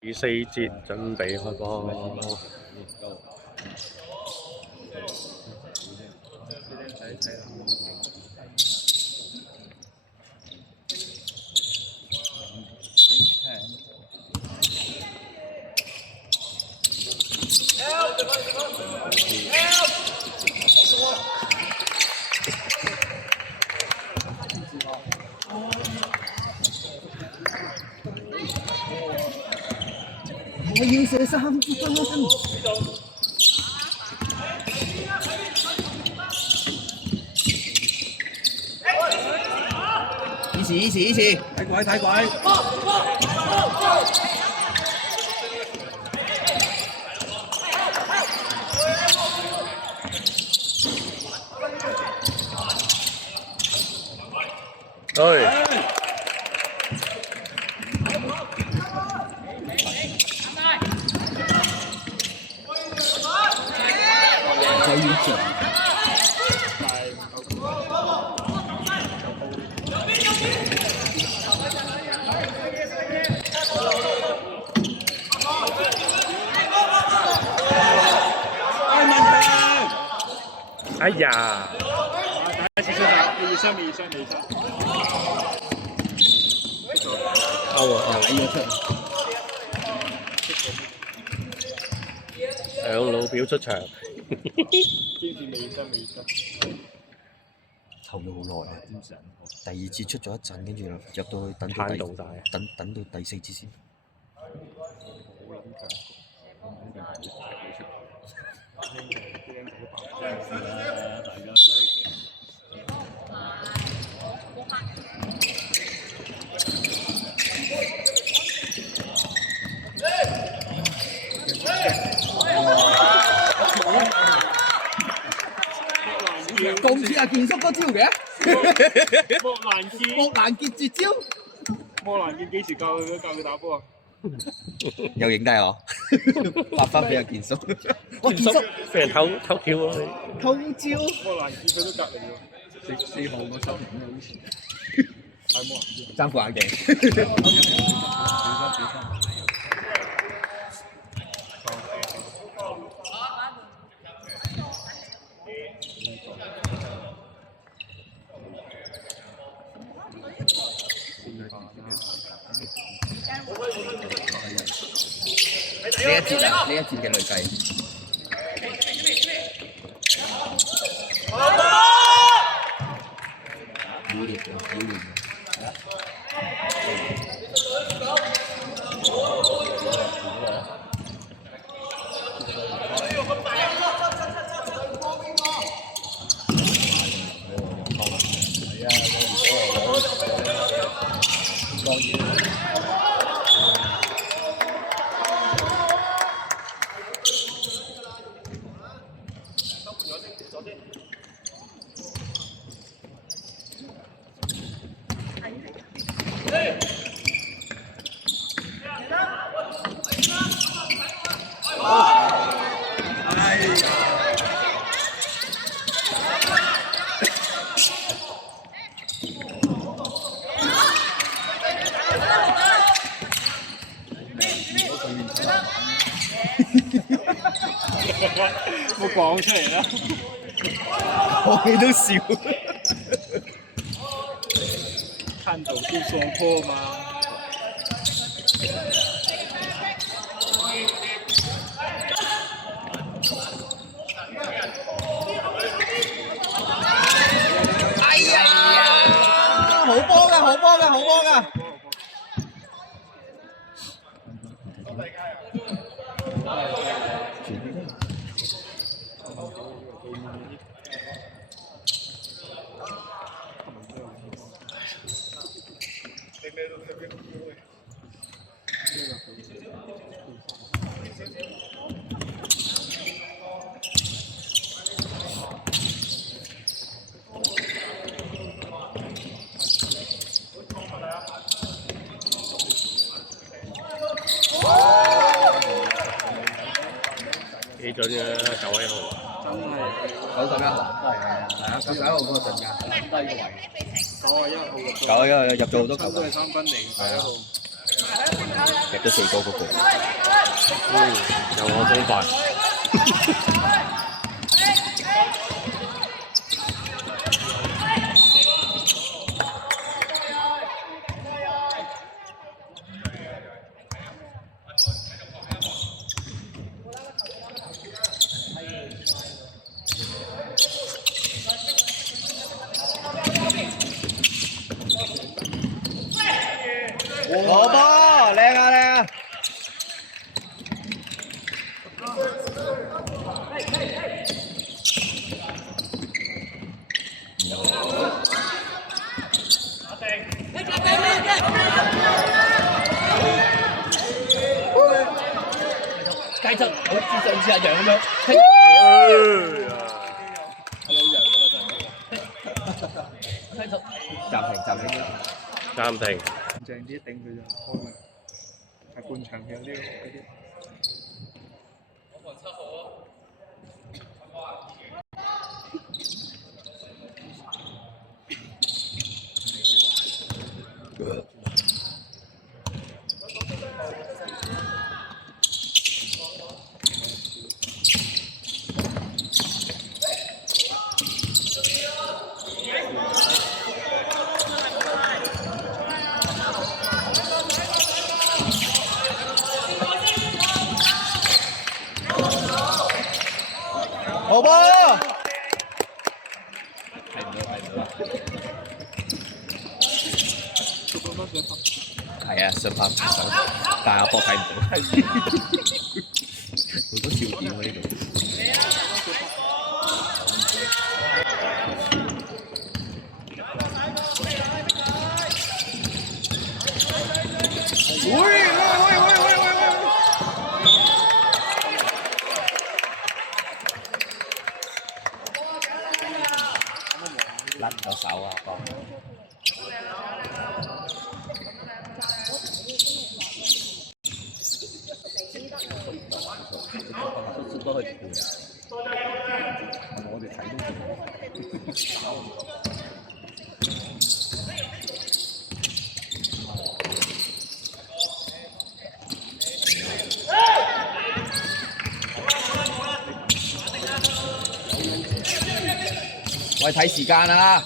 第四節準備開波。我要射3分。一起，睇鬼！哎呀！第一次出手，你2-3。兩老表出場。先至未2-3。投咗好耐啊！第2節出咗一陣，跟住入到去等到第4節先。咁似阿健叔嗰招嘅？莫蘭傑絕招。莫蘭傑幾時教佢打波啊？有影低我，發翻俾阿健叔。哇！健叔俾人偷橋啊！偷招。莫蘭傑佢都隔離喎。4號個收名好似。係莫蘭傑。爭副眼鏡。呢一節嘅累計。5年。冇講出嚟啦，我哋都笑。看到就說破嘛。哎呀！好波㗎！幾準嘅91號。91號，係啊，91號嗰個陣間低個位。91號入咗好多球，都係3分嚟。係啊。入咗4個嗰個。有我中快。攞波，靚啊靚啊！繼續好似上次一樣咁樣。繼續暫停。正啲頂佢就開咪，係半場嘅呢啲。好波！係啊，想拍手，但係阿波睇唔到，好多笑點喎呢度。甩咗手啊！波。我哋睇到喂，睇時間啊！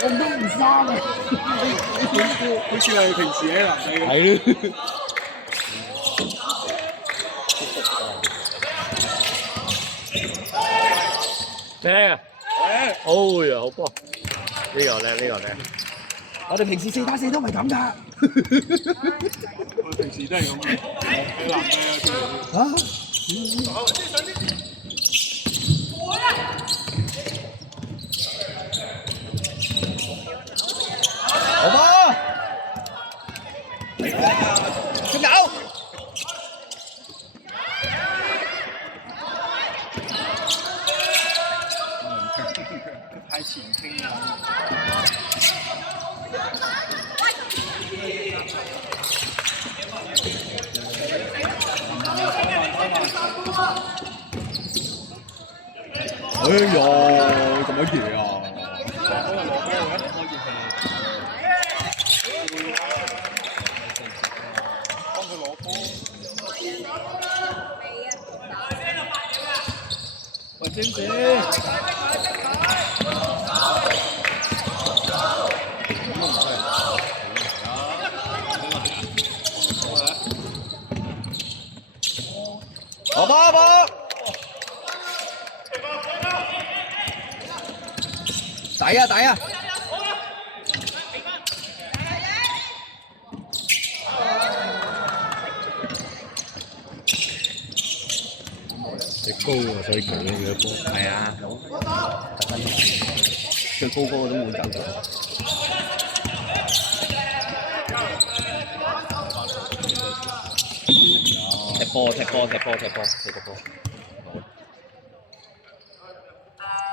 咁都唔生啊！好似係平時喺男仔嘅。係咯。靚啊！哦呀，好波！呢個靚，呢個靚。我哋平時4打4都唔係咁㗎。我平時都係咁嘅，喺男仔啊。好波！仲有！太前傾啦！哎呀，做乜嘢啊？喂，晶姐。好波好波！抵啊抵啊！你高啊，所以強嘅佢波。係啊，特登最高嗰個都冇走過。踢波，踢波，踢波，踢波，踢個波。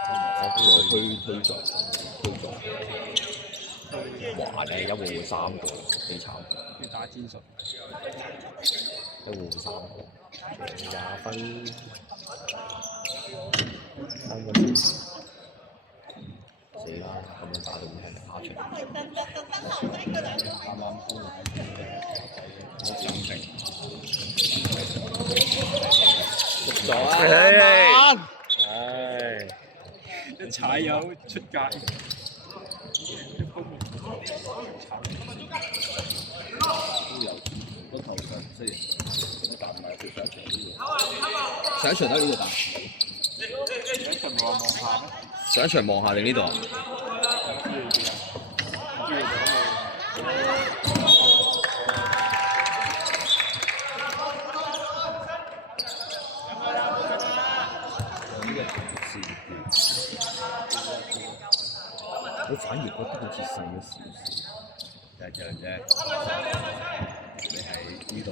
我推咗。哇！你一戶3個，幾慘。要打戰術。一戶3個20分，3個字。死啦！咁樣打到係咪下場？啱啱高我暫停。咗啊！唉，一踩油出界。都有個頭上雖然我打唔埋佢上一場都要。上一場喺呢度打。上一場望下咩？上一場望下定呢度啊？我反而覺得好似細咗少少。一樣啫。你喺呢度唔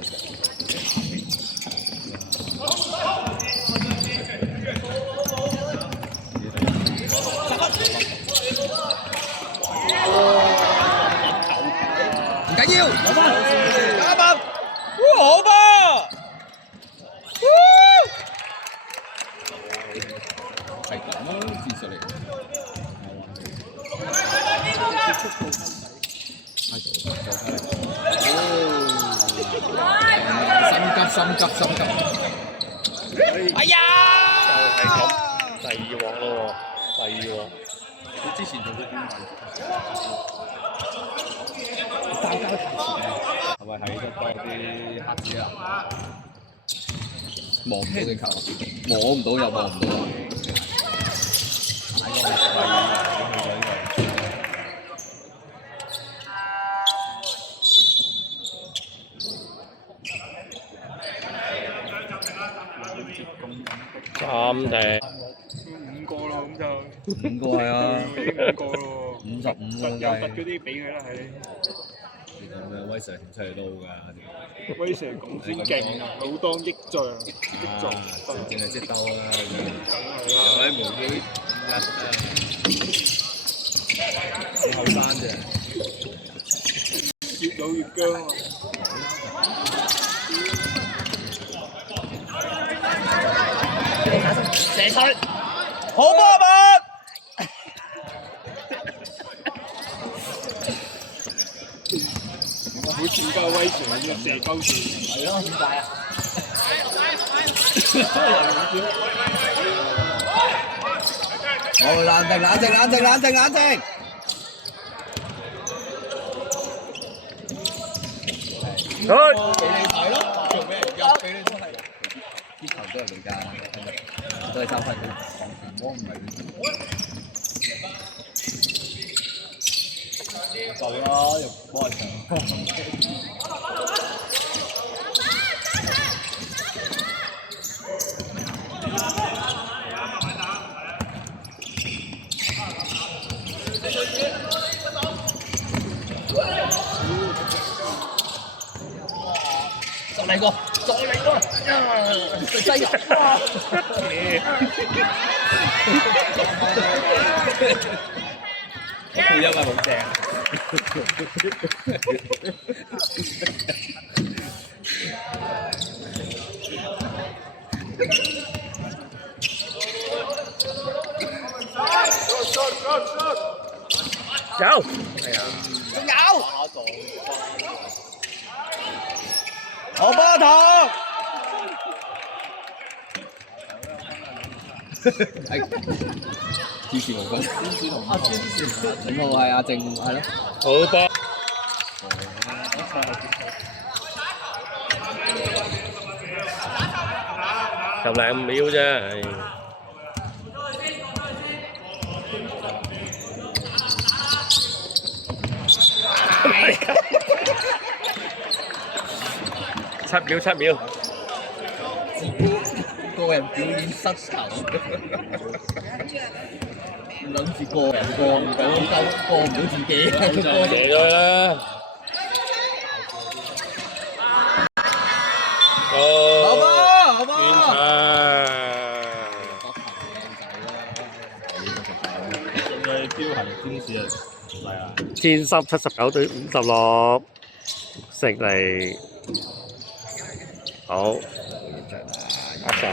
緊要，有分，加分，好波！係咁咯，戰術嚟。心急！哎呀！就係咁，第二鑊咯喎，第二鑊。佢之前做咗啲乜？交太前啊！係咪喺得多啲黑子啊？望唔到隻球，摸唔到又望唔到啊！暫停。5個咯，咁就5個係啊5個咯，55個有罰嗰啲俾佢啦，係。咁樣威 Sir 出嚟撈㗎，威 Sir 咁先勁啊，老當益壯，淨係識兜啦，梗係啦。有位無機後生啫，越老越僵啊！射出，好波啊！好似而家威 Sir 咁樣射鳩住。係咯，點解啊？好冷靜，冷靜，冷靜，冷靜，冷靜。好。俾你睇咯，做咩？又俾你出嚟。啲球都係你㗎，都係3分嘅，我唔係。夠啦，又幫人搶。再嚟個，犀利！配音係好正。有。係啊，仲有。好波頭。支持我軍，5號係阿正，係咯。好波。15秒啫，7秒。個個人表演失頭，諗住個人過唔到鳩，過唔到自己，射咗佢啦。好吧，好完吧。場。佢標行天使啊，唔係啊。戰十79-56，勝利。好，握手。